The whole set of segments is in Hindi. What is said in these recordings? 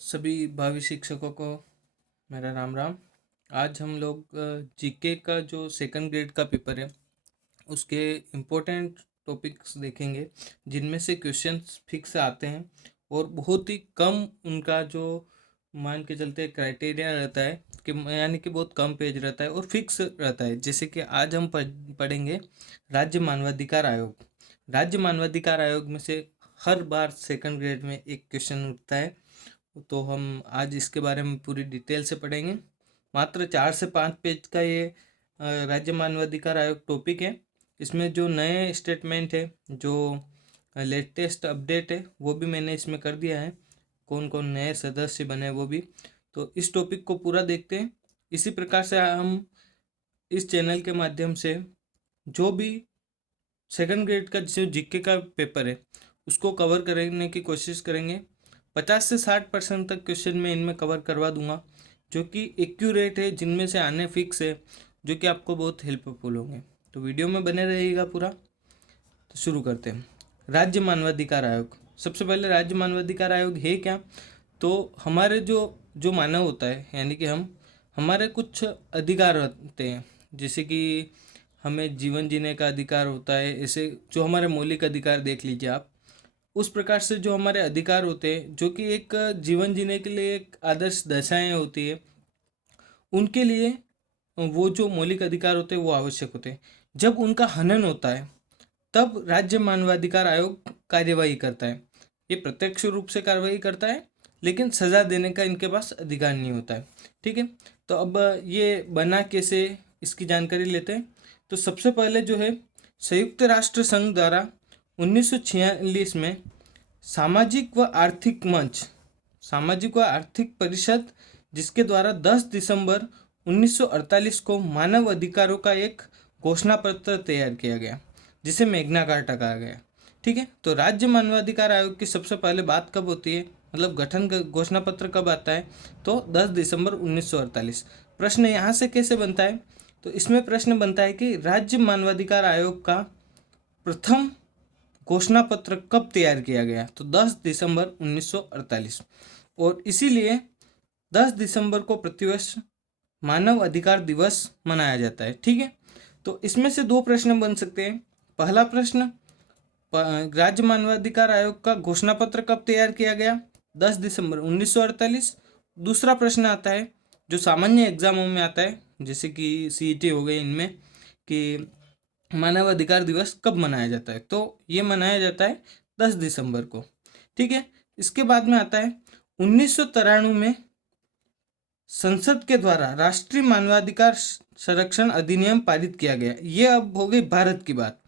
सभी भावी शिक्षकों को मेरा राम राम। आज हम लोग जीके का जो सेकंड ग्रेड का पेपर है उसके इम्पोर्टेंट टॉपिक्स देखेंगे, जिनमें से क्वेश्चंस फिक्स आते हैं और बहुत ही कम उनका जो मान के चलते क्राइटेरिया रहता है कि यानी कि बहुत कम पेज रहता है और फिक्स रहता है। जैसे कि आज हम पढ़ेंगे राज्य मानवाधिकार आयोग। राज्य मानवाधिकार आयोग में से हर बार सेकंड ग्रेड में एक क्वेश्चन उठता है, तो हम आज इसके बारे में पूरी डिटेल से पढ़ेंगे। मात्र 4 से 5 पेज का ये राज्य मानवाधिकार आयोग टॉपिक है। इसमें जो नए स्टेटमेंट है, जो लेटेस्ट अपडेट है, वो भी मैंने इसमें कर दिया है। कौन कौन नए सदस्य बने वो भी, तो इस टॉपिक को पूरा देखते हैं। इसी प्रकार से हम इस चैनल के माध्यम से जो भी सेकंड ग्रेड का जो जीके का पेपर है उसको कवर करने की कोशिश करेंगे। 50 से 60% तक क्वेश्चन मैं इनमें कवर करवा दूंगा, जो कि एक्यूरेट है, जिनमें से आने फिक्स है, जो कि आपको बहुत हेल्पफुल होंगे। तो वीडियो में बने रहिएगा पूरा। तो शुरू करते हैं। राज्य मानवाधिकार आयोग। सबसे पहले राज्य मानवाधिकार आयोग है क्या? तो हमारे जो जो मानव होता है, यानी कि हमारे कुछ अधिकार होते हैं, जैसे कि हमें जीवन जीने का अधिकार होता है। ऐसे जो हमारे मौलिक अधिकार देख लीजिए आप, उस प्रकार से जो हमारे अधिकार होते हैं, जो कि एक जीवन जीने के लिए एक आदर्श दशाएं होती है, उनके लिए वो जो मौलिक अधिकार होते हैं वो आवश्यक होते हैं। जब उनका हनन होता है तब राज्य मानवाधिकार आयोग कार्यवाही करता है। ये प्रत्यक्ष रूप से कार्रवाई करता है, लेकिन सज़ा देने का इनके पास अधिकार नहीं होता है। ठीक है, तो अब ये बना कैसे, इसकी जानकारी लेते हैं। तो सबसे पहले जो है, संयुक्त राष्ट्र संघ द्वारा 1946 में सामाजिक व आर्थिक मंच, सामाजिक व आर्थिक परिषद, जिसके द्वारा 10 दिसंबर 1948 को मानव अधिकारों का एक घोषणा पत्र तैयार किया गया, जिसे मैग्ना कार्टा कहा गया। ठीक है, तो राज्य मानवाधिकार आयोग की सबसे पहले बात कब होती है, मतलब गठन का घोषणा पत्र कब आता है? तो 10 दिसंबर 1948। प्रश्न यहाँ से कैसे बनता है? तो इसमें प्रश्न बनता है कि राज्य मानवाधिकार आयोग का प्रथम घोषणा पत्र कब तैयार किया गया? तो 10 दिसंबर 1948। और इसीलिए 10 दिसंबर को प्रतिवर्ष मानव अधिकार दिवस मनाया जाता है। ठीक है, तो इसमें से दो प्रश्न बन सकते हैं। पहला प्रश्न, राज्य मानवाधिकार आयोग का घोषणा पत्र कब तैयार किया गया? 10 दिसंबर 1948। दूसरा प्रश्न आता है जो सामान्य एग्जामों में आता है, जैसे कि सीईटी हो गए, इनमें कि मानव अधिकार दिवस कब मनाया जाता है? तो ये मनाया जाता है 10 दिसंबर को। ठीक है, इसके बाद में आता है 1993 में संसद के द्वारा राष्ट्रीय मानवाधिकार संरक्षण अधिनियम पारित किया गया। ये अब हो गई भारत की बात।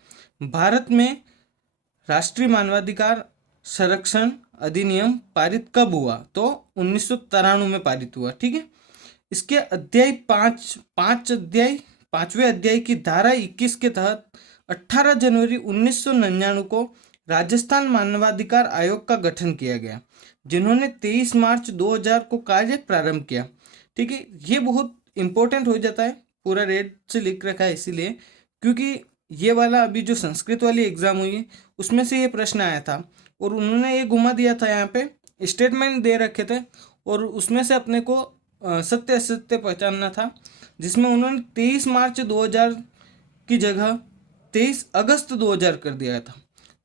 भारत में राष्ट्रीय मानवाधिकार संरक्षण अधिनियम पारित कब हुआ? तो 1993 में पारित हुआ। ठीक है, इसके अध्याय 5वें अध्याय की धारा 21 के तहत 18 जनवरी 1999 को राजस्थान मानवाधिकार आयोग का गठन किया गया, जिन्होंने 23 मार्च 2000 को कार्य प्रारंभ किया। ठीक है, ये बहुत इंपॉर्टेंट हो जाता है, पूरा रेड से लिख रखा है इसीलिए, क्योंकि ये वाला अभी जो संस्कृत वाली एग्जाम हुई है उसमें से ये प्रश्न आया था, और उन्होंने ये घुमा दिया था, यहाँ पे स्टेटमेंट दे रखे थे और उसमें से अपने को सत्य असत्य पहचानना था, जिसमें उन्होंने 23 मार्च 2000 की जगह 23 अगस्त 2000 कर दिया था।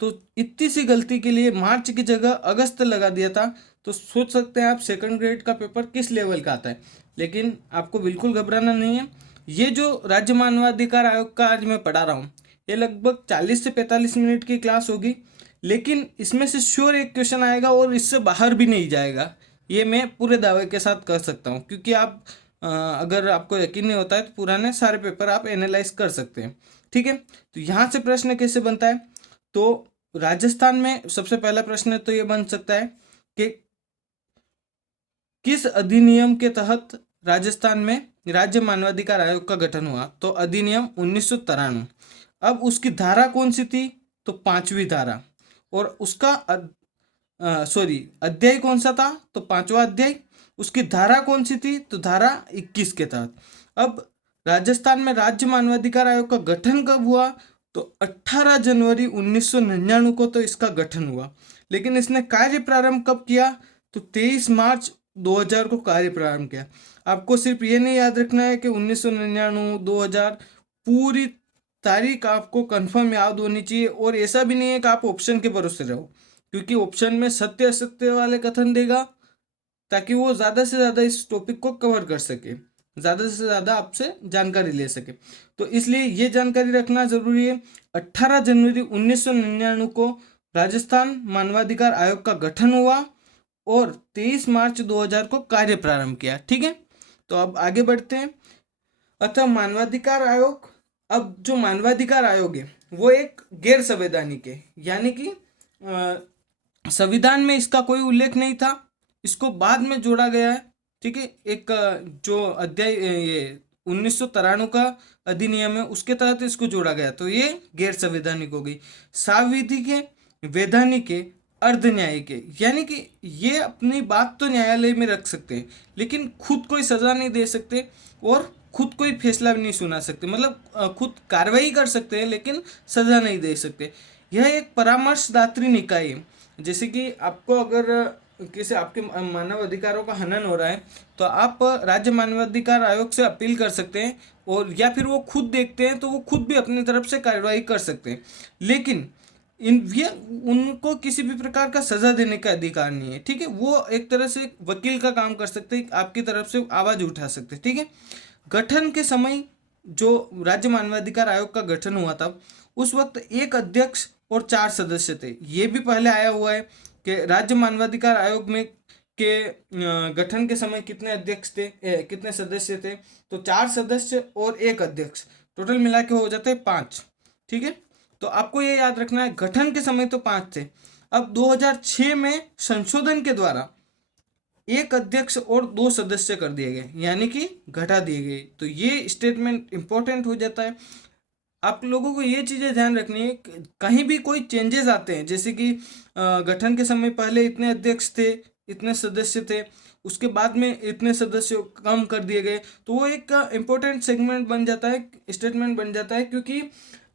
तो इतनी सी गलती के लिए मार्च की जगह अगस्त लगा दिया था। तो सोच सकते हैं आप सेकंड ग्रेड का पेपर किस लेवल का आता है। लेकिन आपको बिल्कुल घबराना नहीं है। ये जो राज्य मानवाधिकार आयोग का आज मैं पढ़ा रहा हूँ, ये लगभग 40 से 45 मिनट की क्लास होगी, लेकिन इसमें से श्योर एक क्वेश्चन आएगा और इससे बाहर भी नहीं जाएगा। ये मैं पूरे दावे के साथ कर सकता हूँ, क्योंकि आप अगर आपको यकीन नहीं होता है तो पुराने सारे पेपर आप एनालाइज कर सकते हैं। ठीक है, तो यहाँ से प्रश्न कैसे बनता है? तो राजस्थान में सबसे पहला प्रश्न तो ये बन सकता है कि किस अधिनियम के तहत राजस्थान में राज्य मानवाधिकार आयोग का गठन हुआ? तो अधिनियम 1993। अब उसकी धारा कौन सी थी? तो 5वीं धारा। और उसका अध्याय कौन सा था? तो 5वां अध्याय। उसकी धारा कौन सी थी? तो धारा 21 के तहत। अब राजस्थान में राज्य मानवाधिकार आयोग का गठन कब हुआ? तो 18 जनवरी 1999 को तो इसका गठन हुआ, लेकिन इसने कार्य प्रारंभ कब किया? तो 23 मार्च 2000 को कार्य प्रारंभ किया। आपको सिर्फ ये नहीं याद रखना है कि 1999, 2000, पूरी तारीख आपको कंफर्म याद होनी चाहिए। और ऐसा भी नहीं है कि आप ऑप्शन के भरोसे रहो, क्योंकि ऑप्शन में सत्य असत्य वाले कथन देगा ताकि वो ज़्यादा से ज़्यादा इस टॉपिक को कवर कर सके, ज़्यादा से ज़्यादा आपसे जानकारी ले सके। तो इसलिए ये जानकारी रखना ज़रूरी है। 18 जनवरी 1999 को राजस्थान मानवाधिकार आयोग का गठन हुआ और 23 मार्च 2000 को कार्य प्रारंभ किया। ठीक है, तो अब आगे बढ़ते हैं। अतः मानवाधिकार आयोग, अब जो मानवाधिकार आयोग है वो एक गैर संवैधानिक है, यानी कि संविधान में इसका कोई उल्लेख नहीं था, इसको बाद में जोड़ा गया है। ठीक है, एक जो अध्याय ये 1993 का अधिनियम है उसके तहत इसको जोड़ा गया, तो ये गैर संवैधानिक हो गई। साविधिक है, वैधानिक है, अर्ध न्यायिक है, यानी कि ये अपनी बात तो न्यायालय में रख सकते हैं लेकिन खुद कोई सजा नहीं दे सकते और खुद कोई फैसला भी नहीं सुना सकते, मतलब खुद कार्रवाई कर सकते हैं लेकिन सजा नहीं दे सकते। यह एक परामर्शदात्री निकाय है। जैसे कि आपको अगर किसी आपके मानव अधिकारों का हनन हो रहा है तो आप राज्य मानवाधिकार आयोग से अपील कर सकते हैं, और या फिर वो खुद देखते हैं तो वो खुद भी अपनी तरफ से कार्रवाई कर सकते हैं, लेकिन ये उनको किसी भी प्रकार का सजा देने का अधिकार नहीं है। ठीक है, वो एक तरह से वकील का काम कर सकते हैं, आपकी तरफ से आवाज उठा सकते हैं। ठीक है, गठन के समय जो राज्य मानवाधिकार आयोग का गठन हुआ था उस वक्त एक अध्यक्ष और 4 सदस्य थे। ये भी पहले आया हुआ है कि राज्य मानवाधिकार आयोग में के गठन के समय कितने अध्यक्ष थे, कितने सदस्य थे, तो 4 सदस्य और एक अध्यक्ष, टोटल मिला के हो जाते हैं 5। ठीक है, तो आपको ये याद रखना है गठन के समय तो 5 थे। अब 2006 में संशोधन के द्वारा एक अध्यक्ष और 2 सदस्य कर दिए गए, यानी कि घटा दिए गए। तो ये स्टेटमेंट इंपॉर्टेंट हो जाता है। आप लोगों को ये चीज़ें ध्यान रखनी है, कहीं भी कोई चेंजेस आते हैं, जैसे कि गठन के समय पहले इतने अध्यक्ष थे, इतने सदस्य थे, उसके बाद में इतने सदस्य कम कर दिए गए, तो वो एक इम्पोर्टेंट सेगमेंट बन जाता है, स्टेटमेंट बन जाता है, क्योंकि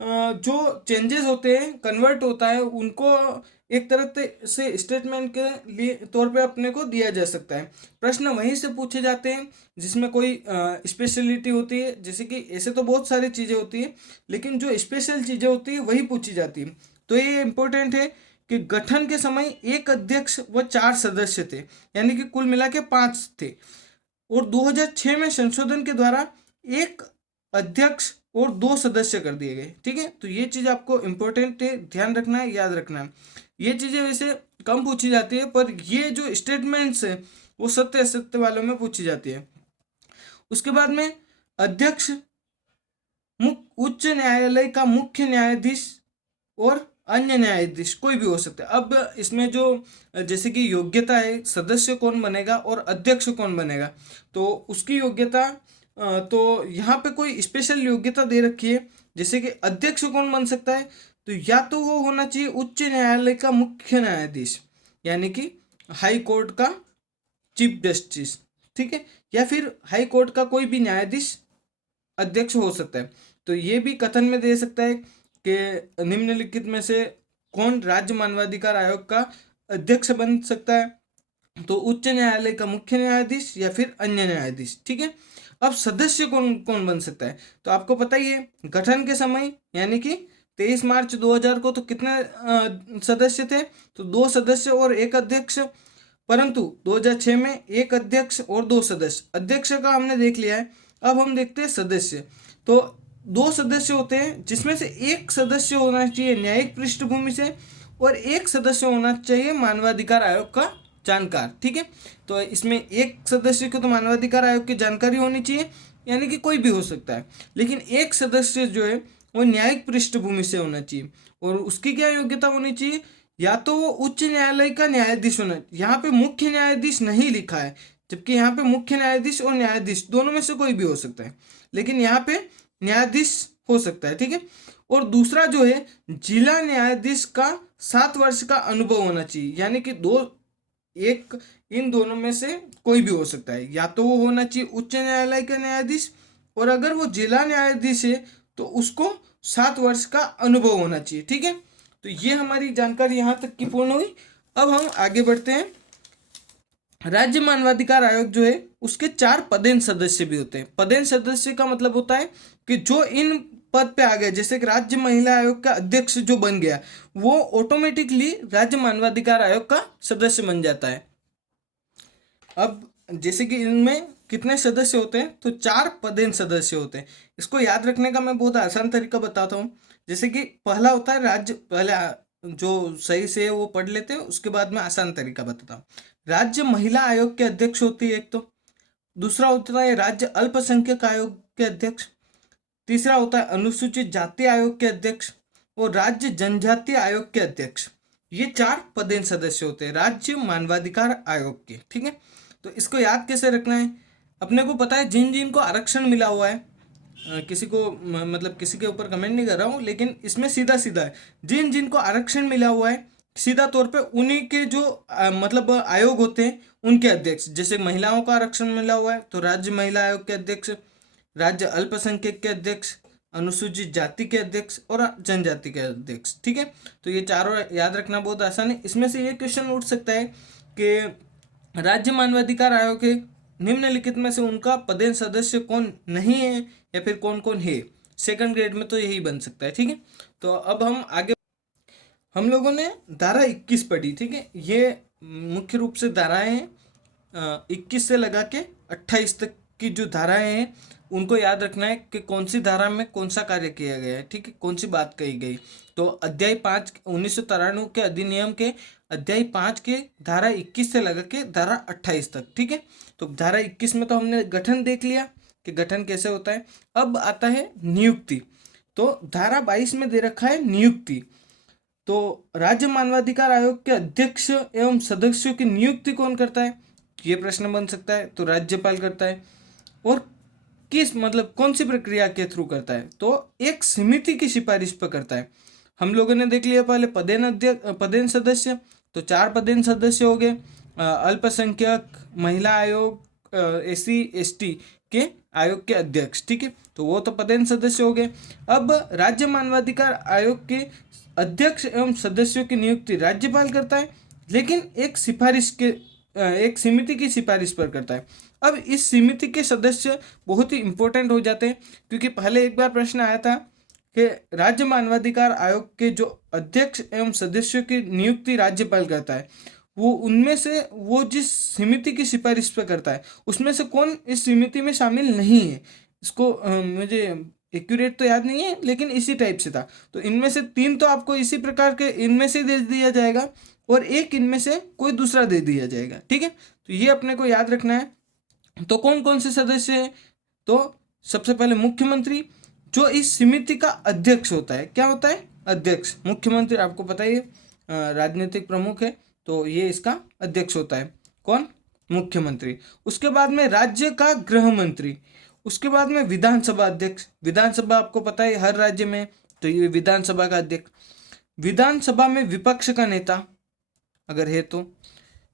जो चेंजेस होते हैं, कन्वर्ट होता है, उनको एक तरह से स्टेटमेंट के लिए तौर पे अपने को दिया जा सकता है। प्रश्न वहीं से पूछे जाते हैं जिसमें कोई स्पेशलिटी होती है, जैसे कि ऐसे तो बहुत सारी चीज़ें होती है लेकिन जो स्पेशल चीज़ें होती है वही पूछी जाती है। तो ये इम्पोर्टेंट है कि गठन के समय एक अध्यक्ष व 4 सदस्य थे, यानी कि कुल मिला के 5 थे, और 2006 में संशोधन के द्वारा एक अध्यक्ष और 2 सदस्य कर दिए गए। ठीक है, तो ये चीज़ आपको इम्पोर्टेंट है, ध्यान रखना है, याद रखना है। ये चीज़ें वैसे कम पूछी जाती है, पर ये जो स्टेटमेंट्स है वो सत्य असत्य वालों में पूछी जाती है। उसके बाद में अध्यक्ष उच्च न्यायालय का मुख्य न्यायाधीश और अन्य न्यायाधीश कोई भी हो सकता है। अब इसमें जो जैसे कि योग्यता है, सदस्य कौन बनेगा और अध्यक्ष कौन बनेगा, तो उसकी योग्यता तो यहाँ पे कोई स्पेशल योग्यता दे रखी है। जैसे कि अध्यक्ष कौन बन सकता है, तो या तो वो होना चाहिए उच्च न्यायालय का मुख्य न्यायाधीश, यानी कि हाई कोर्ट का चीफ जस्टिस। ठीक है, या फिर हाई कोर्ट का कोई भी न्यायाधीश अध्यक्ष हो सकता है। तो ये भी कथन में दे सकता है कि निम्नलिखित में से कौन राज्य मानवाधिकार आयोग का अध्यक्ष बन सकता है, तो उच्च न्यायालय का मुख्य न्यायाधीश या फिर अन्य न्यायाधीश। ठीक है, अब सदस्य कौन कौन बन सकता है, तो आपको पता ही है गठन के समय यानी कि 23 मार्च 2000 को तो कितने सदस्य थे, तो 2 सदस्य और एक अध्यक्ष, परंतु 2006 में एक अध्यक्ष और 2 सदस्य। अध्यक्ष का हमने देख लिया है, अब हम देखते हैं सदस्य। तो 2 सदस्य होते हैं जिसमें से एक सदस्य होना चाहिए न्यायिक पृष्ठभूमि से और एक सदस्य होना चाहिए मानवाधिकार आयोग का जानकार। ठीक है, तो इसमें एक सदस्य को तो मानवाधिकार आयोग की जानकारी होनी चाहिए, यानी कि कोई भी हो सकता है, लेकिन एक सदस्य जो है वो न्यायिक पृष्ठभूमि से होना चाहिए। और उसकी क्या योग्यता होनी चाहिए, या तो वो उच्च न्यायालय का न्यायाधीश होना, यहाँ पे मुख्य न्यायाधीश नहीं लिखा है, जबकि यहाँ पे मुख्य न्यायाधीश और न्यायाधीश दोनों में से कोई भी हो सकता है, लेकिन यहाँ पे न्यायाधीश हो सकता है। ठीक है, और दूसरा जो है जिला न्यायाधीश का 7 वर्ष का अनुभव होना चाहिए, यानी कि इन दोनों में से कोई भी हो सकता है, या तो वो होना चाहिए उच्च न्यायालय का न्यायाधीश, और अगर वो जिला न्यायाधीश है तो उसको 7 वर्ष का अनुभव होना चाहिए। ठीक है, तो ये हमारी जानकारी यहाँ तक की पूर्ण हुई। अब हम आगे बढ़ते हैं राज्य मानवाधिकार आयोग जो है उसके 4 पदेन सदस्य भी होते हैं। पदेन सदस्य का मतलब होता है कि जो इन पद पे आ गए, जैसे कि राज्य महिला आयोग का अध्यक्ष जो बन गया वो ऑटोमेटिकली राज्य मानवाधिकार आयोग का सदस्य बन जाता है। अब जैसे कि इनमें कितने सदस्य होते हैं, तो 4 पदेन सदस्य होते हैं। इसको याद रखने का मैं बहुत आसान तरीका बताता हूँ। जैसे कि पहला होता है राज्य, पहले जो सही से है वो पढ़ लेते हैं, उसके बाद मैं आसान तरीका बताता हूँ। राज्य महिला आयोग के अध्यक्ष होती है एक तो, दूसरा होता है राज्य अल्पसंख्यक आयोग के अध्यक्ष, तीसरा होता है अनुसूचित जाति आयोग के अध्यक्ष और राज्य जनजाति आयोग के अध्यक्ष। ये 4 पदेन सदस्य होते हैं राज्य मानवाधिकार आयोग के, ठीक है। तो इसको याद कैसे रखना है, अपने को पता है जिन जिन को आरक्षण मिला हुआ है, किसी को मतलब किसी के ऊपर कमेंट नहीं कर रहा हूँ, लेकिन इसमें सीधा सीधा है, जिन जिन को आरक्षण मिला हुआ है सीधा तौर पे उन्हीं के जो मतलब आयोग होते हैं उनके अध्यक्ष। जैसे महिलाओं का आरक्षण मिला हुआ है तो राज्य महिला आयोग के अध्यक्ष, राज्य अल्पसंख्यक के अध्यक्ष, अनुसूचित जाति के अध्यक्ष और जनजाति के अध्यक्ष, ठीक है। तो ये चारों याद रखना बहुत आसान है। इसमें से ये क्वेश्चन उठ सकता है कि राज्य मानवाधिकार आयोग के निम्नलिखित में से उनका पदेन सदस्य कौन नहीं है या फिर कौन कौन है। सेकंड ग्रेड में तो यही बन सकता है, ठीक है। तो अब हम आगे, हम लोगों ने धारा 21 पढ़ी, ठीक है। ये मुख्य रूप से धाराएं हैं 21 से लगा के 28 तक की जो धाराएं हैं उनको याद रखना है कि कौन सी धारा में कौन सा कार्य किया गया है, ठीक है, कौन सी बात कही गई। तो अध्याय 5 1993 के अधिनियम के अध्याय 5 के धारा 21 से लगा के धारा 28 तक, ठीक है। तो धारा 21 में तो हमने गठन देख लिया कि गठन कैसे होता है। अब आता है नियुक्ति। तो धारा 22 में दे रखा है नियुक्ति। तो राज्य मानवाधिकार आयोग के अध्यक्ष एवं सदस्यों की नियुक्ति कौन करता है, ये प्रश्न बन सकता है। तो राज्यपाल करता है। और किस मतलब कौन सी प्रक्रिया के थ्रू करता है, तो एक समिति की सिफारिश पर करता है। हम लोगों ने देख लिया पहले पदेन अध्यक्ष, पदेन सदस्य, तो 4 पदेन सदस्य हो गए। अल्पसंख्यक, महिला आयोग, SC ST के आयोग के अध्यक्ष, ठीक है। तो वो तो पदेन सदस्य हो गए। अब राज्य मानवाधिकार आयोग के अध्यक्ष एवं सदस्यों की नियुक्ति राज्यपाल करता है, लेकिन एक सिफारिश के एक समिति की सिफारिश पर करता है। अब इस समिति के सदस्य बहुत ही इंपॉर्टेंट हो जाते हैं, क्योंकि पहले एक बार प्रश्न आया था कि राज्य मानवाधिकार आयोग के जो अध्यक्ष एवं सदस्यों की नियुक्ति राज्यपाल करता है, वो उनमें से वो जिस समिति की सिफारिश पर करता है उसमें से कौन इस समिति में शामिल नहीं है। इसको मुझे एक्यूरेट तो याद नहीं है, लेकिन इसी टाइप से था। तो इनमें से 3 तो आपको इसी प्रकार के इनमें से दे दिया जाएगा और एक इनमें से कोई दूसरा दे दिया जाएगा, ठीक है। तो ये अपने को याद रखना है। तो कौन कौन से सदस्य हैं, तो सबसे पहले मुख्यमंत्री, जो इस समिति का अध्यक्ष होता है। क्या होता है, अध्यक्ष। मुख्यमंत्री आपको पता ही है राजनीतिक प्रमुख है, तो ये इसका अध्यक्ष होता है। कौन, मुख्यमंत्री। उसके बाद में राज्य का गृह मंत्री। उसके बाद में विधानसभा अध्यक्ष। विधानसभा आपको पता है हर राज्य में, तो ये विधानसभा का अध्यक्ष। विधानसभा में विपक्ष का नेता अगर है तो।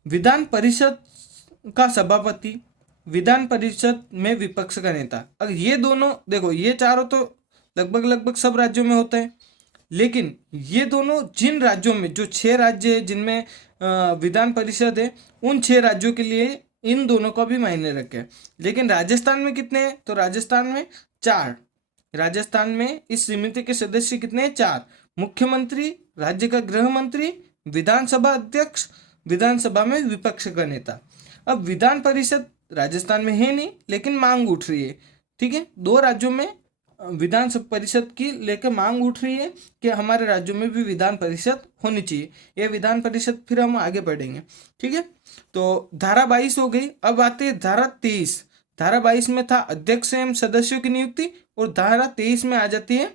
विधान परिषद का सभापति। विधान परिषद में विपक्ष का नेता। अगर ये दोनों देखो, ये चारों तो लगभग सब राज्यों में होते हैं, लेकिन ये दोनों जिन राज्यों में, जो 6 राज्य है जिनमें विधान परिषद है, उन 6 राज्यों के लिए इन दोनों का भी मायने रखे। लेकिन राजस्थान में कितने हैं, तो राजस्थान में 4। राजस्थान में इस समिति के सदस्य कितने हैं, 4। मुख्यमंत्री, राज्य का गृह मंत्री, विधानसभा अध्यक्ष, विधानसभा में विपक्ष का नेता। अब विधान परिषद राजस्थान में है नहीं, लेकिन मांग उठ रही है, ठीक है। 2 राज्यों में विधान परिषद की लेकर मांग उठ रही है कि हमारे राज्यों में भी विधान परिषद होनी चाहिए। ये विधान परिषद फिर हम आगे पढ़ेंगे, ठीक है। तो धारा 22 हो गई। अब आते हैं धारा 23। धारा 22 में था अध्यक्ष एवं सदस्यों की नियुक्ति, और धारा 23 में आ जाती है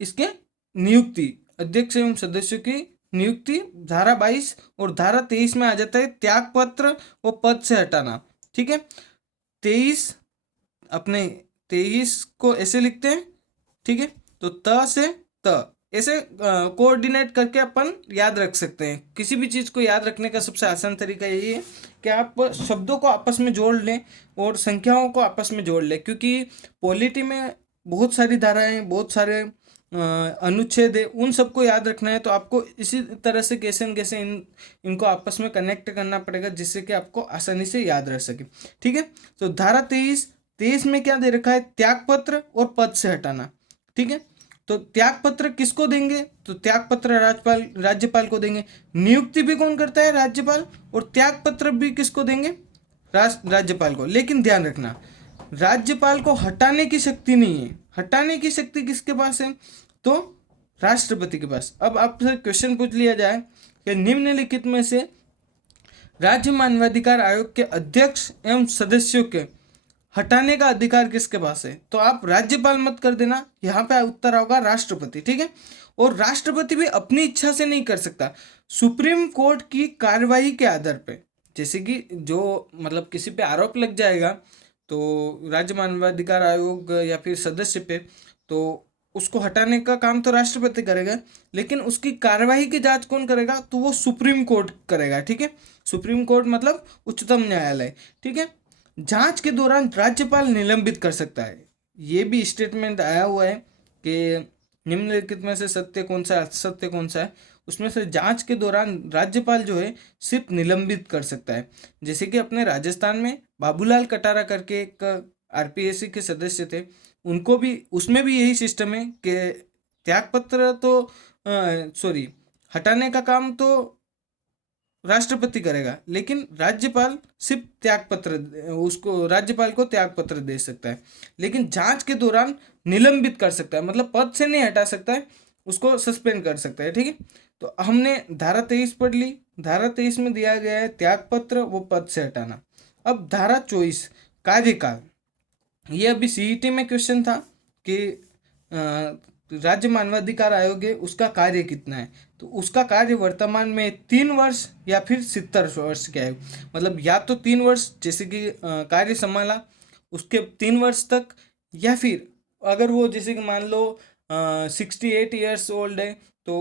इसके नियुक्ति, अध्यक्ष एवं सदस्यों की नियुक्ति धारा 22, और धारा 23 में आ जाता है त्याग पत्र व पद से हटाना, ठीक है। 23 अपने 23 को ऐसे लिखते हैं, ठीक है। तो त से त ऐसे कोऑर्डिनेट करके अपन याद रख सकते हैं। किसी भी चीज़ को याद रखने का सबसे आसान तरीका यही है कि आप शब्दों को आपस में जोड़ लें और संख्याओं को आपस में जोड़ लें, क्योंकि पॉलिटी में बहुत सारी धाराएं, बहुत सारे अनुच्छेद है, उन सबको याद रखना है। तो आपको इसी तरह से कैसे न कैसे इनको आपस में कनेक्ट करना पड़ेगा, जिससे कि आपको आसानी से याद रह सके। ठीक है, तो धारा 23 में क्या दे रखा है, त्यागपत्र और पद से हटाना। ठीक है, तो त्यागपत्र किसको देंगे, तो त्यागपत्र राज्यपाल को देंगे। नियुक्ति भी कौन करता है, राज्यपाल, और त्यागपत्र भी किसको देंगे, राज्यपाल को। लेकिन ध्यान रखना, राज्यपाल को हटाने की शक्ति नहीं है। हटाने की शक्ति किसके पास है, तो राष्ट्रपति के पास। अब आपसे क्वेश्चन पूछ लिया जाए कि निम्नलिखित में से राज्य मानवाधिकार आयोग के अध्यक्ष एवं सदस्यों के हटाने का अधिकार किसके पास है, तो आप राज्यपाल मत कर देना, यहाँ पे उत्तर होगा राष्ट्रपति। ठीक है, और राष्ट्रपति भी अपनी इच्छा से नहीं कर सकता, सुप्रीम कोर्ट की कार्यवाही के आधार पे। जैसे कि जो मतलब किसी पे आरोप लग जाएगा तो राज्य मानवाधिकार आयोग या फिर सदस्य पे, तो उसको हटाने का काम तो राष्ट्रपति करेगा, लेकिन उसकी कार्यवाही की जांच कौन करेगा, तो वो सुप्रीम कोर्ट करेगा। ठीक है, सुप्रीम कोर्ट मतलब उच्चतम न्यायालय। ठीक है, जांच के दौरान राज्यपाल निलंबित कर सकता है। ये भी स्टेटमेंट आया हुआ है कि निम्नलिखित में से सत्य कौन सा है, असत्य कौन सा है। उसमें से जांच के दौरान राज्यपाल जो है सिर्फ निलंबित कर सकता है। जैसे कि अपने राजस्थान में बाबूलाल कटारा करके एक आरपीएससी के सदस्य थे, उनको भी, उसमें भी यही सिस्टम है कि त्यागपत्र तो सॉरी हटाने का काम तो राष्ट्रपति करेगा, लेकिन राज्यपाल सिर्फ त्यागपत्र, उसको राज्यपाल को त्यागपत्र दे सकता है, लेकिन जांच के दौरान निलंबित कर सकता है, मतलब पद से नहीं हटा सकता है, उसको सस्पेंड कर सकता है। ठीक है, तो हमने धारा 23 पढ़ ली। धारा 23 में दिया गया है त्यागपत्र वो पद से हटाना। अब धारा 24 कार्यकाल, ये अभी सीईटी में क्वेश्चन था कि राज्य मानवाधिकार आयोग है उसका कार्य कितना है, तो उसका कार्य वर्तमान में 3 वर्ष या फिर 70 वर्ष का है। मतलब या तो 3 वर्ष जैसे कि कार्य संभाला उसके 3 वर्ष तक, या फिर अगर वो जैसे कि मान लो 68 ईयर्स ओल्ड है तो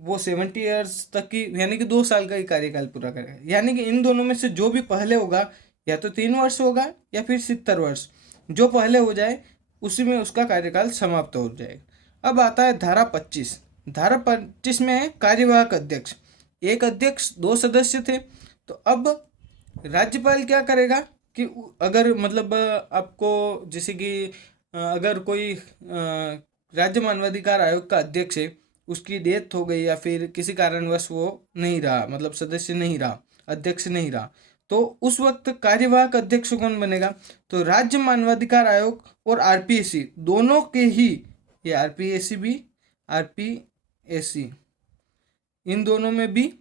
वो 70 ईयर्स तक की, यानी कि 2 साल का ही कार्यकाल पूरा करेगा। यानी कि इन दोनों में से जो भी पहले होगा, या तो 3 वर्ष होगा या फिर 70 वर्ष, जो पहले हो जाए उसी में उसका कार्यकाल समाप्त हो जाएगा। अब आता है धारा 25। धारा 25 में है कार्यवाहक अध्यक्ष। एक अध्यक्ष 2 सदस्य थे, तो अब राज्यपाल क्या करेगा कि अगर मतलब आपको जैसे कि अगर कोई राज्य मानवाधिकार आयोग का अध्यक्ष है, उसकी डेथ हो गई या फिर किसी कारणवश वो नहीं रहा, मतलब सदस्य नहीं रहा, अध्यक्ष नहीं रहा, तो उस वक्त कार्यवाहक अध्यक्ष कौन बनेगा, तो राज्य मानवाधिकार आयोग और आरपीएससी दोनों के ही, ये आरपीएससी इन दोनों में भी,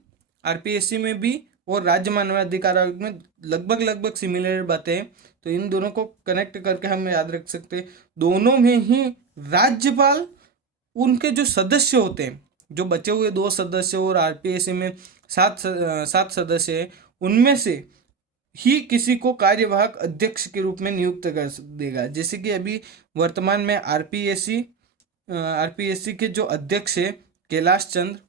आरपीएससी में भी और राज्य मानवाधिकार आयोग में लगभग सिमिलर बातें हैं, तो इन दोनों को कनेक्ट करके हम याद रख सकते हैं। दोनों में ही राज्यपाल उनके जो सदस्य होते हैं, जो बचे हुए 2 सदस्य और आरपीएससी में 7 सदस्य हैं, उनमें से ही किसी को कार्यवाहक अध्यक्ष के रूप में नियुक्त कर देगा। जैसे कि अभी वर्तमान में आरपीएससी के जो अध्यक्ष है कैलाश चंद्र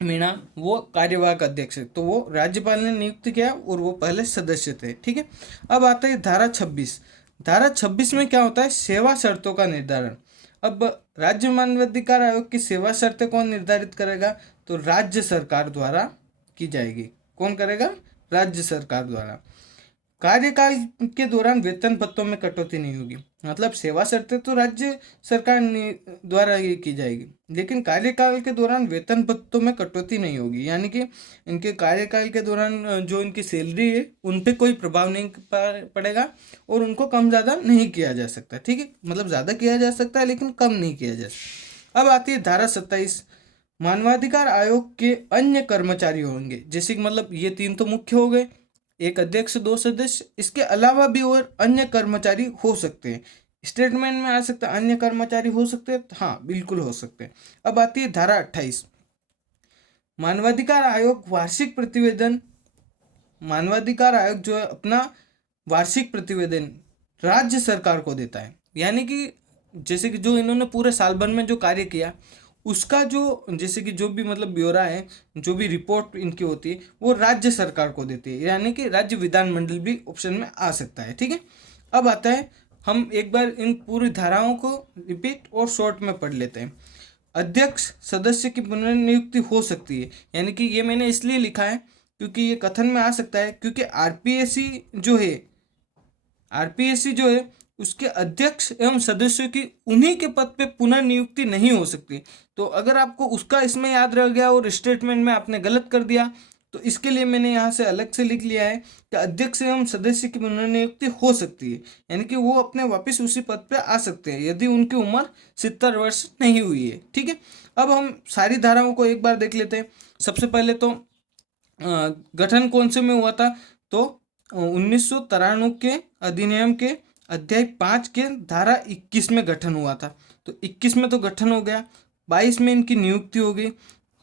मीणा, वो कार्यवाहक अध्यक्ष है, तो वो राज्यपाल ने नियुक्त किया और वो पहले सदस्य थे। ठीक है, अब आता है धारा 26। धारा 26 में क्या होता है, सेवा शर्तों का निर्धारण। अब राज्य मानवाधिकार आयोग की सेवा शर्तें कौन निर्धारित करेगा, तो राज्य सरकार द्वारा की जाएगी। कौन करेगा, राज्य सरकार द्वारा। कार्यकाल के दौरान वेतन भत्तों में कटौती नहीं होगी, मतलब सेवा शर्तें तो राज्य सरकार द्वारा ये की जाएगी, लेकिन कार्यकाल के दौरान वेतन भत्तों में कटौती नहीं होगी। यानी कि इनके कार्यकाल के दौरान जो इनकी सैलरी है उन पे कोई प्रभाव नहीं पड़ेगा और उनको कम ज़्यादा नहीं किया जा सकता। ठीक है, मतलब ज़्यादा किया जा सकता है लेकिन कम नहीं किया जा सकता। अब आती है धारा 27। मानवाधिकार आयोग के अन्य कर्मचारी होंगे, जैसे कि मतलब ये 3 तो मुख्य हो गए, एक अध्यक्ष 2 सदस्य, इसके अलावा भी और अन्य कर्मचारी हो सकते हैं। स्टेटमेंट में आ सकता है अन्य कर्मचारी हो सकते हैं, हाँ बिल्कुल हो सकते हैं। अब आती है धारा 28। मानवाधिकार आयोग वार्षिक प्रतिवेदन, मानवाधिकार आयोग जो है अपना वार्षिक प्रतिवेदन राज्य सरकार को देता है। यानी कि जैसे कि जो इन्होंने पूरे साल भर में जो कार्य किया उसका जो जैसे कि जो भी मतलब ब्यौरा है, जो भी रिपोर्ट इनकी होती है वो राज्य सरकार को देती है, यानी कि राज्य विधानमंडल भी ऑप्शन में आ सकता है। ठीक है, अब आता है हम एक बार इन पूरी धाराओं को रिपीट और शॉर्ट में पढ़ लेते हैं। अध्यक्ष सदस्य की पुनर्नियुक्ति हो सकती है। यानी कि ये मैंने इसलिए लिखा है क्योंकि ये कथन में आ सकता है, क्योंकि आरपीएससी जो है उसके अध्यक्ष एवं सदस्यों की उन्हीं के पद पे पुनर्नियुक्ति नहीं हो सकती। तो अगर आपको उसका इसमें याद रह गया और स्टेटमेंट में आपने गलत कर दिया, तो इसके लिए मैंने यहाँ से अलग से लिख लिया है कि अध्यक्ष एवं सदस्य की पुनर्नियुक्ति हो सकती है, यानी कि वो अपने वापस उसी पद पे आ सकते हैं यदि उनकी उम्र 70 वर्ष नहीं हुई है। ठीक है, अब हम सारी धाराओं को एक बार देख लेते हैं। सबसे पहले तो गठन कौन से में हुआ था, तो 1993 के अधिनियम के अध्याय 5 के धारा 21 में गठन हुआ था। तो 21 में तो गठन हो गया, 22 में इनकी नियुक्ति हो गई,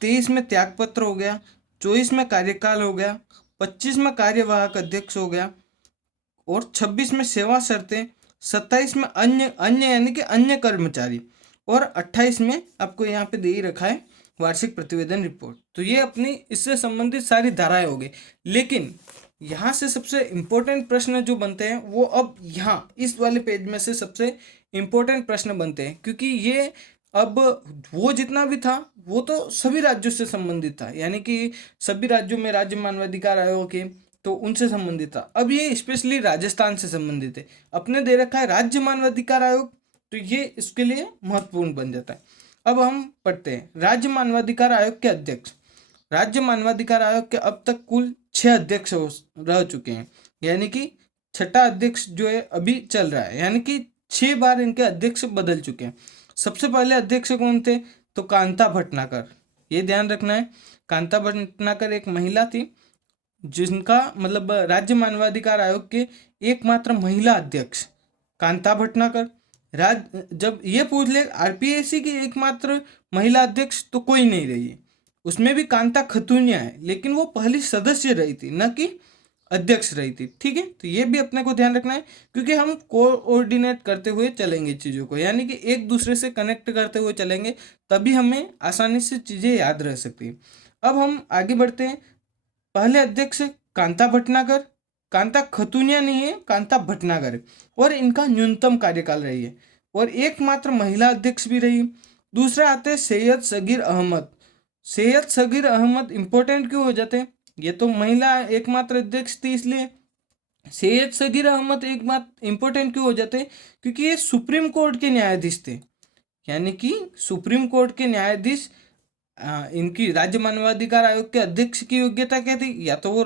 23 में त्यागपत्र हो गया, 24 में कार्यकाल हो गया, 25 में कार्यवाहक अध्यक्ष हो गया, और 26 में सेवा शर्तें, 27 में अन्य अन्य यानी कि अन्य कर्मचारी, और 28 में आपको यहाँ पे दे ही रखा है वार्षिक प्रतिवेदन रिपोर्ट। तो ये अपनी इससे संबंधित सारी धाराएं हो गई। लेकिन यहाँ से सबसे इम्पोर्टेंट प्रश्न जो बनते हैं वो अब यहाँ इस वाले पेज में से सबसे इम्पोर्टेंट प्रश्न बनते हैं, क्योंकि ये अब वो जितना भी था वो तो सभी राज्यों से संबंधित था, यानी कि सभी राज्यों में राज्य मानवाधिकार आयोग के तो उनसे संबंधित था। अब ये स्पेशली राजस्थान से संबंधित है, अपने दे रखा है राज्य मानवाधिकार आयोग, तो ये इसके लिए महत्वपूर्ण बन जाता है। अब हम पढ़ते हैं राज्य मानवाधिकार आयोग के अध्यक्ष। राज्य मानवाधिकार आयोग के अब तक कुल 6 अध्यक्ष रह चुके हैं, यानी कि छठा अध्यक्ष जो है अभी चल रहा है, यानी कि 6 बार इनके अध्यक्ष बदल चुके हैं। सबसे पहले अध्यक्ष कौन थे, तो कांता भटनागर। ये ध्यान रखना है, कांता भटनागर एक महिला थी जिनका मतलब राज्य मानवाधिकार आयोग के एकमात्र महिला अध्यक्ष कांता भटनागर। जब ये पूछ ले आरपीएससी की एकमात्र महिला अध्यक्ष तो कोई नहीं रही है, उसमें भी कांता खतूनिया है, लेकिन वो पहली सदस्य रही थी न कि अध्यक्ष रही थी। ठीक है, तो ये भी अपने को ध्यान रखना है, क्योंकि हम कोऑर्डिनेट करते हुए चलेंगे चीज़ों को, यानी कि एक दूसरे से कनेक्ट करते हुए चलेंगे, तभी हमें आसानी से चीज़ें याद रह सकती हैं। अब हम आगे बढ़ते हैं। पहले अध्यक्ष कांता भटनागर, कांता खतूनिया नहीं है, कांता भटनागर है, और इनका न्यूनतम कार्यकाल रही है, और एकमात्र महिला अध्यक्ष भी रही। दूसरा आते हैं सैयद सगीर अहमद। सैयद सगीर अहमद इंपॉर्टेंट क्यों हो जाते हैं, ये तो महिला एकमात्र अध्यक्ष थी इसलिए। सैयद सगीर अहमद एकमात्र इंपॉर्टेंट क्यों हो जाते हैं, क्योंकि ये सुप्रीम कोर्ट के न्यायाधीश थे, यानी कि सुप्रीम कोर्ट के न्यायाधीश। इनकी राज्य मानवाधिकार आयोग के अध्यक्ष की योग्यता क्या थी, या तो वो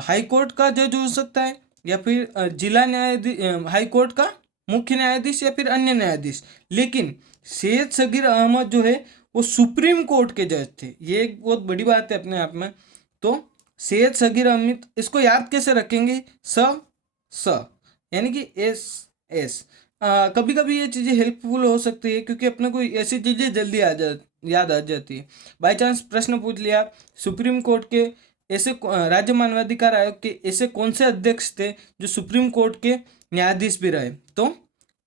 हाई कोर्ट का जज हो सकता है, या फिर जिला न्यायाधीश, हाई कोर्ट का मुख्य न्यायाधीश, या फिर अन्य न्यायाधीश। लेकिन सैयद सगीर अहमद जो है वो सुप्रीम कोर्ट के जज थे, ये एक बहुत बड़ी बात है अपने आप में। तो सैयद सगीर अहमद, इसको याद कैसे रखेंगे, स यानी कि एस। कभी कभी ये चीज़ें हेल्पफुल हो सकती है, क्योंकि अपने को ऐसी चीज़ें जल्दी याद आ जाती है। बाई चांस प्रश्न पूछ लिया सुप्रीम कोर्ट के ऐसे राज्य मानवाधिकार आयोग के ऐसे कौन से अध्यक्ष थे जो सुप्रीम कोर्ट के न्यायाधीश भी रहे, तो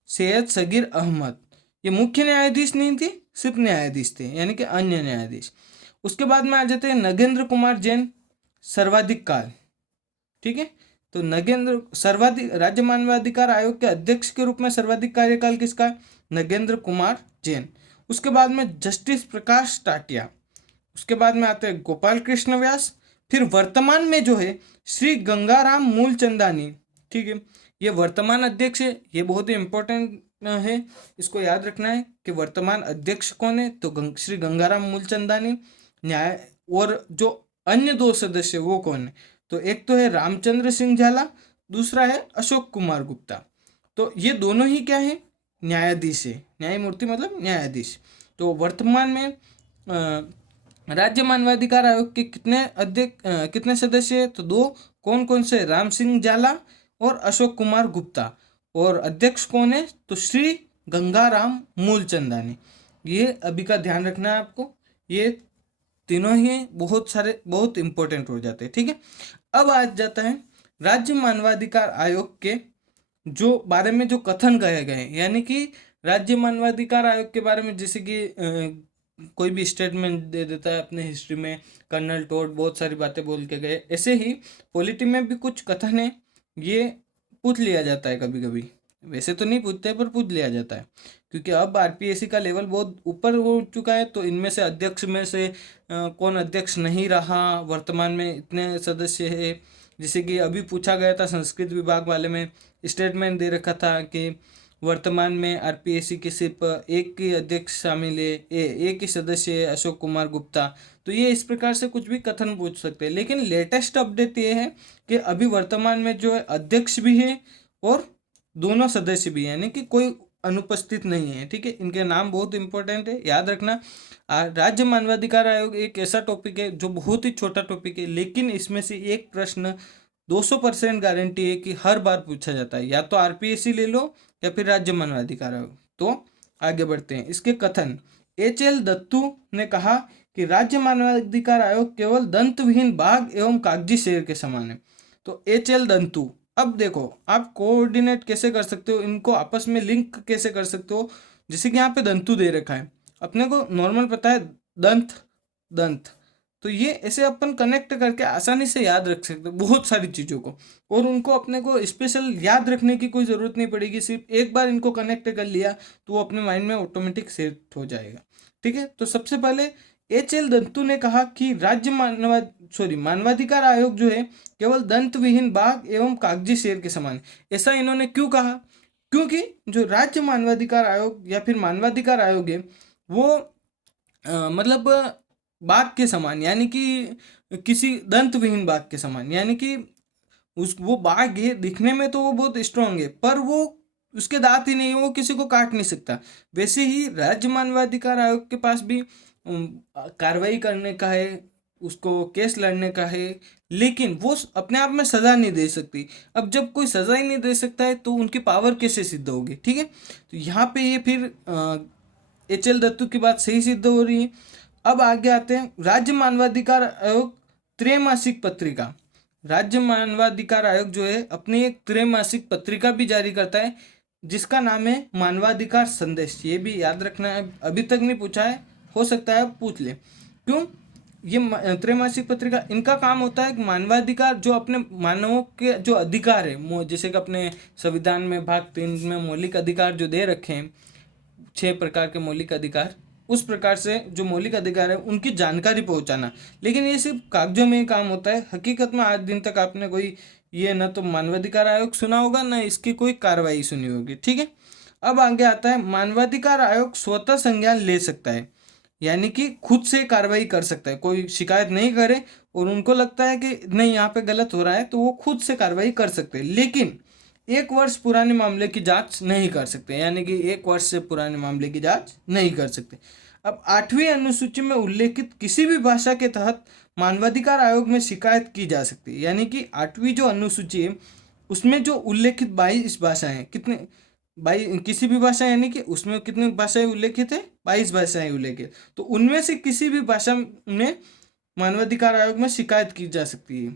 सैयद सगीर अहमद। ये मुख्य न्यायाधीश नहीं थे, सिर्फ न्यायाधीश थे, यानी कि अन्य न्यायाधीश। उसके बाद में आ जाते हैं नगेंद्र कुमार जैन, सर्वाधिक काल। ठीक है, तो राज्य मानवाधिकार आयोग के अध्यक्ष के रूप में सर्वाधिक कार्यकाल किसका, नगेंद्र कुमार जैन। उसके बाद में जस्टिस प्रकाश टाटिया। उसके बाद में आते हैं गोपाल कृष्ण व्यास। फिर वर्तमान में जो है श्री गंगाराम मूलचंदानी। ठीक है, ये वर्तमान अध्यक्ष है, ये बहुत ही इंपॉर्टेंट है, इसको याद रखना है कि वर्तमान अध्यक्ष कौन है, तो श्री गंगाराम मूलचंदानी। न्याय और जो अन्य 2 सदस्य वो कौन है, तो एक तो है रामचंद्र सिंह झाला, दूसरा है अशोक कुमार गुप्ता। तो ये दोनों ही क्या है, न्यायाधीश है, न्यायमूर्ति मतलब न्यायाधीश। तो वर्तमान में राज्य मानवाधिकार आयोग के कितने सदस्य हैं, तो 2। कौन कौन से, राम सिंह झाला और अशोक कुमार गुप्ता। और अध्यक्ष कौन है, तो श्री गंगाराम मूलचंदानी। ये अभी का ध्यान रखना है आपको, ये तीनों ही बहुत इंपॉर्टेंट हो जाते हैं। ठीक है, अब आ जाता है राज्य मानवाधिकार आयोग के जो बारे में जो कथन कहे गए, यानी कि राज्य मानवाधिकार आयोग के बारे में जैसे कि कोई भी स्टेटमेंट दे देता है अपने हिस्ट्री में, कर्नल टोड बहुत सारी बातें बोल के गए, ऐसे ही पॉलिटी में भी कुछ कथन है, ये पूछ लिया जाता है कभी कभी। वैसे तो नहीं पूछते पर पूछ लिया जाता है, क्योंकि अब आरपीएससी का लेवल बहुत ऊपर हो चुका है। तो इनमें से अध्यक्ष में से कौन अध्यक्ष नहीं रहा, वर्तमान में इतने सदस्य है। जैसे कि अभी पूछा गया था संस्कृत विभाग वाले में, स्टेटमेंट दे रखा था कि वर्तमान में आरपीएससी के सिर्फ एक ही अध्यक्ष शामिल है, एक ही सदस्य है, अशोक कुमार गुप्ता। तो ये इस प्रकार से कुछ भी कथन पूछ सकते हैं। लेकिन लेटेस्ट अपडेट ये है कि अभी वर्तमान में जो है अध्यक्ष भी है और दोनों सदस्य भी, यानी कि कोई अनुपस्थित नहीं है। ठीक है, इनके नाम बहुत इंपॉर्टेंट है, याद रखना। राज्य मानवाधिकार आयोग एक ऐसा टॉपिक है जो बहुत ही छोटा टॉपिक है, लेकिन इसमें से एक प्रश्न 200% गारंटी है कि हर बार पूछा जाता है, या तो आरपीएससी ले लो या फिर राज्य मानवाधिकार आयोग। तो आगे बढ़ते हैं। इसके कथन, एच.एल. दत्तू ने कहा कि राज्य मानवाधिकार आयोग केवल दंत विहीन बाघ एवं कागजी शेर के समान है। तो एच.एल. दंतू, अब देखो आप कोऑर्डिनेट कैसे कर सकते हो, इनको आपस में लिंक कैसे कर सकते हो। जैसे कि यहाँ पे दंतु दे रखा है, अपने को नॉर्मल पता है दंत दंत, तो ये ऐसे अपन कनेक्ट करके आसानी से याद रख सकते हो बहुत सारी चीज़ों को, और उनको अपने को स्पेशल याद रखने की कोई ज़रूरत नहीं पड़ेगी। सिर्फ एक बार इनको कनेक्ट कर लिया तो वो अपने माइंड में ऑटोमेटिक सेट हो जाएगा। ठीक है, तो सबसे पहले एच.एल. दत्तू ने कहा कि मानवाधिकार आयोग जो है केवल दंत विहीन बाघ एवं कागजी शेर के समान है। ऐसा इन्होंने क्यों कहा? क्योंकि जो राज्य मानवाधिकार आयोग या फिर मानवाधिकार आयोग है वो मतलब बाघ के समान, यानी कि किसी दंत विहीन बाघ के समान, यानी कि वो बाघ है, दिखने में तो वो बहुत स्ट्रांग है पर वो उसके दांत ही नहीं है, वो किसी को काट नहीं सकता। वैसे ही राज्य मानवाधिकार आयोग के पास भी कार्रवाई करने का है, उसको केस लड़ने का है, लेकिन वो अपने आप में सजा नहीं दे सकती। अब जब कोई सजा ही नहीं दे सकता है तो उनकी पावर कैसे सिद्ध होगी? ठीक है, तो यहाँ पे ये फिर एच.एल. दत्तू की बात सही सिद्ध हो रही है। अब आगे आते हैं राज्य मानवाधिकार आयोग त्रैमासिक पत्रिका। राज्य मानवाधिकार आयोग जो है अपनी एक त्रैमासिक पत्रिका भी जारी करता है जिसका नाम है मानवाधिकार संदेश। ये भी याद रखना है, अभी तक नहीं पूछा है, हो सकता है पूछ ले। क्यों? ये त्रैमासिक पत्रिका, इनका काम होता है कि मानवाधिकार जो अपने मानवों के जो अधिकार है, जैसे कि अपने संविधान में भाग 3 में मौलिक अधिकार जो दे रखे हैं, 6 प्रकार के मौलिक अधिकार, उस प्रकार से जो मौलिक अधिकार है उनकी जानकारी पहुंचाना। लेकिन ये सिर्फ कागजों में ही काम होता है, हकीकत में आज दिन तक आपने कोई ये न तो मानवाधिकार आयोग सुना होगा न इसकी कोई कार्रवाई सुनी होगी। ठीक है, अब आगे आता है मानवाधिकार आयोग स्वतः संज्ञान ले सकता है, यानी कि खुद से कार्रवाई कर सकता है। कोई शिकायत नहीं करे और उनको लगता है कि नहीं यहाँ पे गलत हो रहा है तो वो खुद से कार्रवाई कर सकते हैं, लेकिन 1 वर्ष पुराने मामले की जांच नहीं कर सकते, यानी कि 1 वर्ष से पुराने मामले की जांच नहीं कर सकते। अब 8वीं अनुसूची में उल्लेखित किसी भी भाषा के तहत मानवाधिकार आयोग में शिकायत की जा सकती है, यानी कि 8वीं जो अनुसूची है उसमें जो उल्लेखित 22 भाषाएं हैं, कितने 22, किसी भी भाषा, यानी कि उसमें कितनी भाषाएं उल्लेखित है? 22 भाषाएं उल्लेखित, तो उनमें से किसी भी भाषा में मानवाधिकार आयोग में शिकायत की जा सकती है।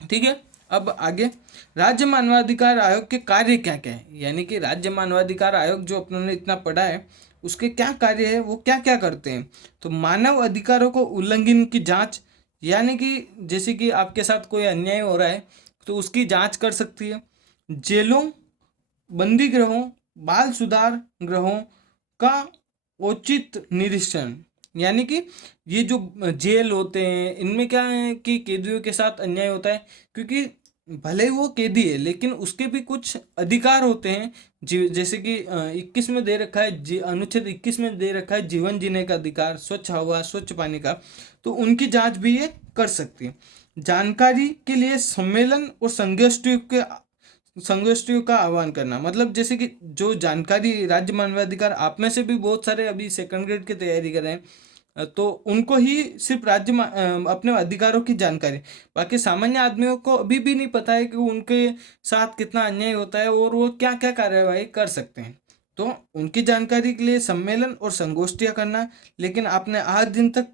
ठीक है, अब आगे राज्य मानवाधिकार आयोग के कार्य क्या क्या है, यानी कि राज्य मानवाधिकार आयोग जो अपने इतना पढ़ा है उसके क्या कार्य है, वो क्या क्या करते हैं। तो मानव अधिकारों को उल्लंघन की जांच, यानी कि जैसे कि आपके साथ कोई अन्याय हो रहा है तो उसकी जांच कर सकती है। जेलों, बंदी गृहों, बाल सुधार गृहों का उचित निरीक्षण, यानी कि ये जो जेल होते हैं इनमें क्या है कि कैदियों के साथ अन्याय होता है, क्योंकि भले ही वो कैदी है लेकिन उसके भी कुछ अधिकार होते हैं। जैसे कि 21 में दे रखा है, अनुच्छेद 21 में दे रखा है जीवन जीने का अधिकार, स्वच्छ हवा, स्वच्छ पानी का, तो उनकी जांच भी ये कर सकती है। जानकारी के लिए सम्मेलन और संगोष्ठियों का आह्वान करना, मतलब जैसे कि जो जानकारी राज्य मानवाधिकार, आप में से भी बहुत सारे अभी सेकंड ग्रेड की तैयारी कर रहे हैं तो उनको ही सिर्फ अपने अधिकारों की जानकारी, बाकी सामान्य आदमियों को अभी भी नहीं पता है कि उनके साथ कितना अन्याय होता है और वो क्या क्या कार्यवाही कर सकते हैं। तो उनकी जानकारी के लिए सम्मेलन और संगोष्ठियाँ करना। लेकिन आपने आज दिन तक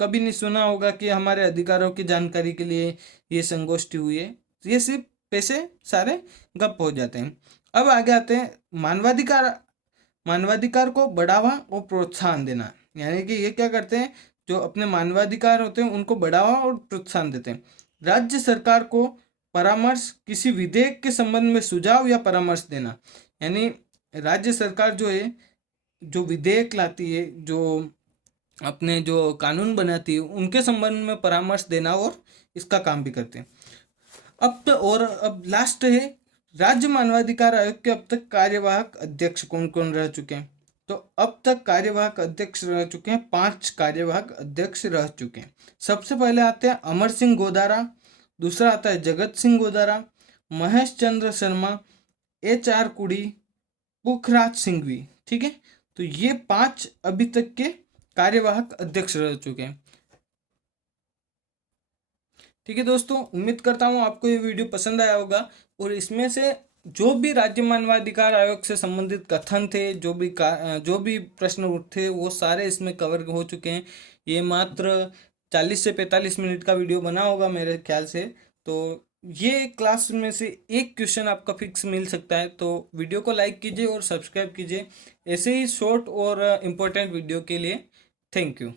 कभी नहीं सुना होगा कि हमारे अधिकारों की जानकारी के लिए ये संगोष्ठी हुई है। ये सिर्फ पैसे सारे गप हो जाते हैं। अब आगे आते हैं मानवाधिकार को बढ़ावा और प्रोत्साहन देना, यानी कि ये क्या करते हैं, जो अपने मानवाधिकार होते हैं उनको बढ़ावा और प्रोत्साहन देते हैं। राज्य सरकार को परामर्श, किसी विधेयक के संबंध में सुझाव या परामर्श देना, यानी राज्य सरकार जो है, जो विधेयक लाती है, जो अपने जो कानून बनाती है, उनके संबंध में परामर्श देना और इसका काम भी करते हैं। अब लास्ट है राज्य मानवाधिकार आयोग के अब तक कार्यवाहक अध्यक्ष कौन कौन रह चुके हैं। तो अब तक कार्यवाहक अध्यक्ष रह चुके हैं, 5 कार्यवाहक अध्यक्ष रह चुके हैं। सबसे पहले आते हैं अमर सिंह गोदारा, दूसरा आता है जगत सिंह गोदारा, महेश चंद्र शर्मा, HR कुड़ी, पुखराज सिंघवी। ठीक है, तो ये 5 अभी तक के कार्यवाहक अध्यक्ष रह चुके हैं। ठीक है दोस्तों, उम्मीद करता हूँ आपको ये वीडियो पसंद आया होगा और इसमें से जो भी राज्य मानवाधिकार आयोग से संबंधित कथन थे, जो भी प्रश्न उठे, वो सारे इसमें कवर हो चुके हैं। ये मात्र 40 से 45 मिनट का वीडियो बना होगा मेरे ख्याल से। तो ये क्लास में से एक क्वेश्चन आपका फिक्स मिल सकता है। तो वीडियो को लाइक कीजिए और सब्सक्राइब कीजिए ऐसे ही शॉर्ट और इम्पोर्टेंट वीडियो के लिए। Thank you.